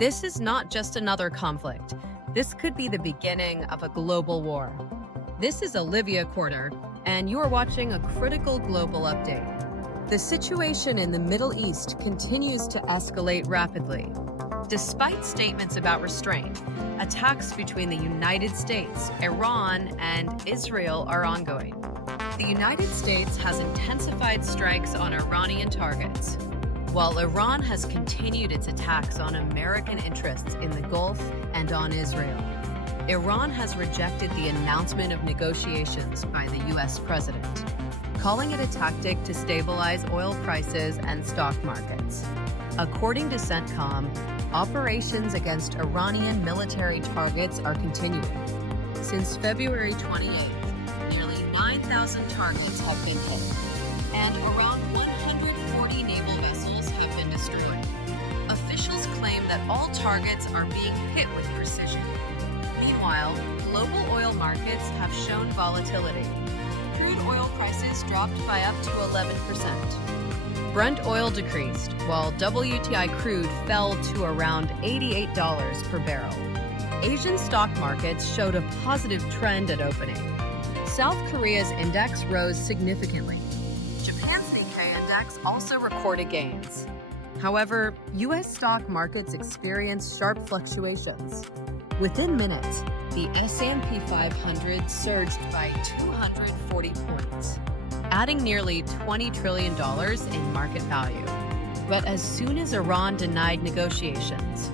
This is not just another conflict. This could be the beginning of a global war. This is Olivia Quarter, and you're watching a critical global update. The situation in the Middle East continues to escalate rapidly. Despite statements about restraint, attacks between the United States, Iran, and Israel are ongoing. The United States has intensified strikes on Iranian targets, while Iran has continued its attacks on American interests in the Gulf and on Israel. Iran has rejected the announcement of negotiations by the U.S. president, calling it a tactic to stabilize oil prices and stock markets. According to CENTCOM, operations against Iranian military targets are continuing. Since February 28th, nearly 9,000 targets have been hit, and around 140 naval vessels have been destroyed. Officials claim that all targets are being hit with precision. Meanwhile, global oil markets have shown volatility. Crude oil prices dropped by up to 11%. Brent oil decreased, while WTI crude fell to around $88 per barrel. Asian stock markets showed a positive trend at opening. South Korea's index rose significantly. Japan's Nikkei index also recorded gains. However, U.S. stock markets experienced sharp fluctuations. Within minutes, the S&P 500 surged by 240 points, adding nearly $20 trillion in market value. But as soon as Iran denied negotiations,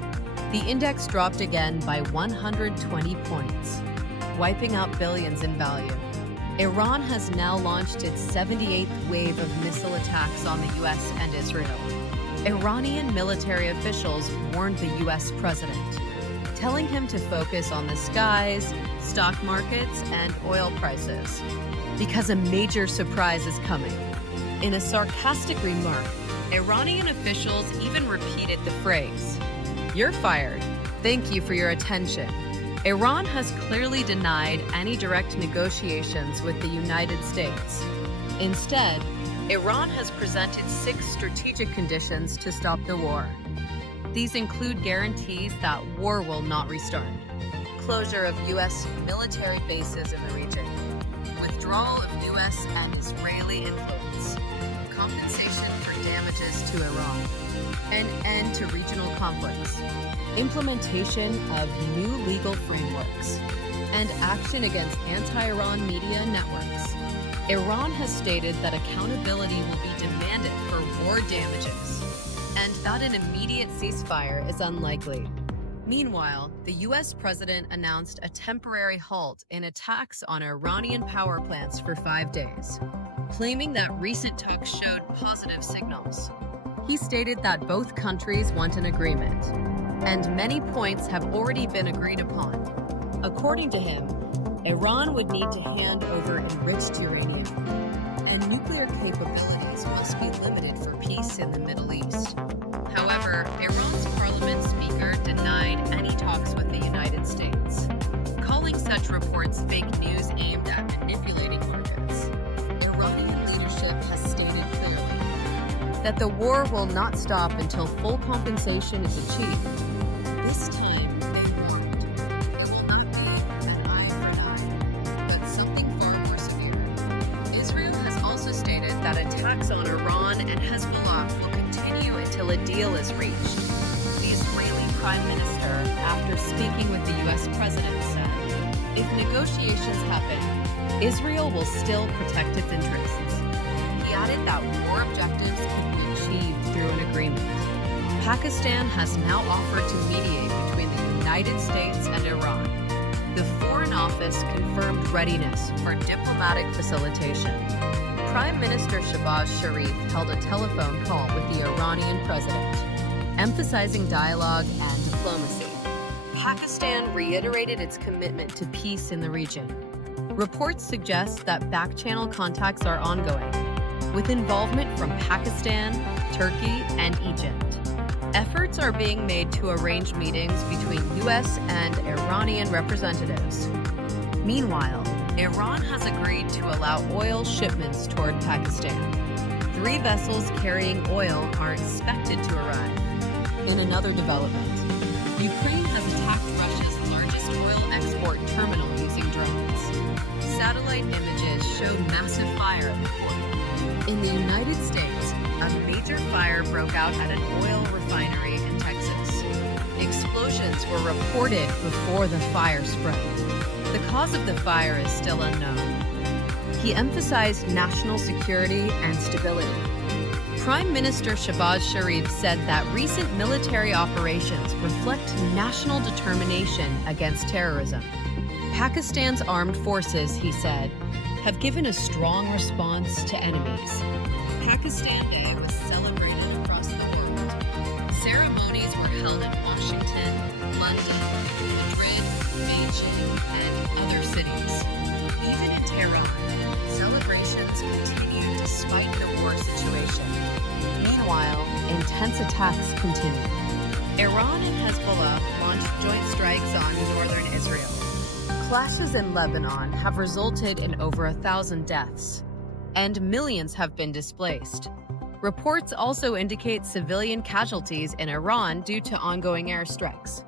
the index dropped again by 120 points, wiping out billions in value. Iran has now launched its 78th wave of missile attacks on the U.S. and Israel. Iranian military officials warned the U.S. president, telling him to focus on the skies, stock markets, and oil prices, because a major surprise is coming. In a sarcastic remark, Iranian officials even repeated the phrase, "You're fired. Thank you for your attention." Iran has clearly denied any direct negotiations with the United States. Instead, Iran has presented 6 strategic conditions to stop the war. These include guarantees that war will not restart, closure of U.S. military bases in the region, withdrawal of U.S. and Israeli influence, compensation for damages to Iran, an end to regional conflicts, implementation of new legal frameworks, and action against anti-Iran media networks. Iran has stated that accountability will be demanded for war damages, and that an immediate ceasefire is unlikely. Meanwhile, the U.S. president announced a temporary halt in attacks on Iranian power plants for 5 days, claiming that recent talks showed positive signals. He stated that both countries want an agreement, and many points have already been agreed upon. According to him, Iran would need to hand over enriched uranium, and nuclear capabilities must be limited for peace in the Middle East. However, Iran's parliament speaker denied any talks with the United States, calling such reports fake news aimed at manipulating markets. Iranian leadership has stated clearly that the war will not stop until full compensation is achieved. This time, they warned, it will not be an eye for an eye, but something far more severe. Israel has also stated that attacks on Iran and Hezbollah will continue until a deal is reached. The Israeli Prime Minister, after speaking with the U.S. president, said, "If negotiations happen, Israel will still protect its interests." He added that war objectives can be achieved through an agreement. Pakistan has now offered to mediate between the United States and Iran. The Foreign Office confirmed readiness for diplomatic facilitation. Prime Minister Shehbaz Sharif held a telephone call with the Iranian president, emphasizing dialogue and diplomacy. Pakistan reiterated its commitment to peace in the region. Reports suggest that back-channel contacts are ongoing, with involvement from Pakistan, Turkey, and Egypt. Efforts are being made to arrange meetings between U.S. and Iranian representatives. Meanwhile, Iran has agreed to allow oil shipments toward Pakistan. 3 vessels carrying oil are expected to arrive. In another development, Ukraine has attacked Russia's largest oil export terminal using drones. Satellite images show massive fire at the port. In the United States, a major fire broke out at an oil refinery in Texas. Explosions were reported before the fire spread. The cause of the fire is still unknown. He emphasized national security and stability. Prime Minister Shehbaz Sharif said that recent military operations reflect national determination against terrorism. Pakistan's armed forces, he said, have given a strong response to enemies. Pakistan Day was celebrated across the world. Ceremonies were held in Washington, London, Madrid, Beijing, and other cities. Even in Tehran, celebrations continued despite the war situation. Meanwhile, intense attacks continue. Iran and Hezbollah launched joint strikes on northern Israel. Clashes in Lebanon have resulted in over 1,000 deaths, and millions have been displaced. Reports also indicate civilian casualties in Iran due to ongoing airstrikes.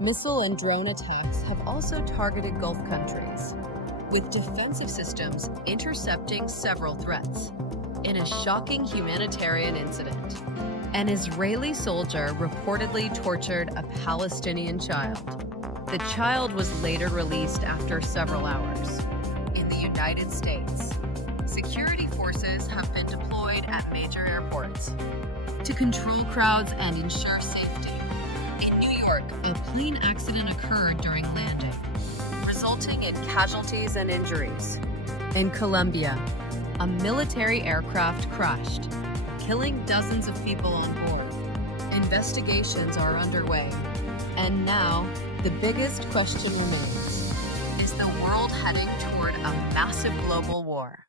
Missile and drone attacks have also targeted Gulf countries, with defensive systems intercepting several threats. In a shocking humanitarian incident, an Israeli soldier reportedly tortured a Palestinian child. The child was later released after several hours. In the United States, security forces have been deployed at major airports to control crowds and ensure safety. In New York, a plane accident occurred during landing, resulting in casualties and injuries. In Colombia, a military aircraft crashed, killing dozens of people on board. Investigations are underway, and now the biggest question remains: is the world heading toward a massive global war?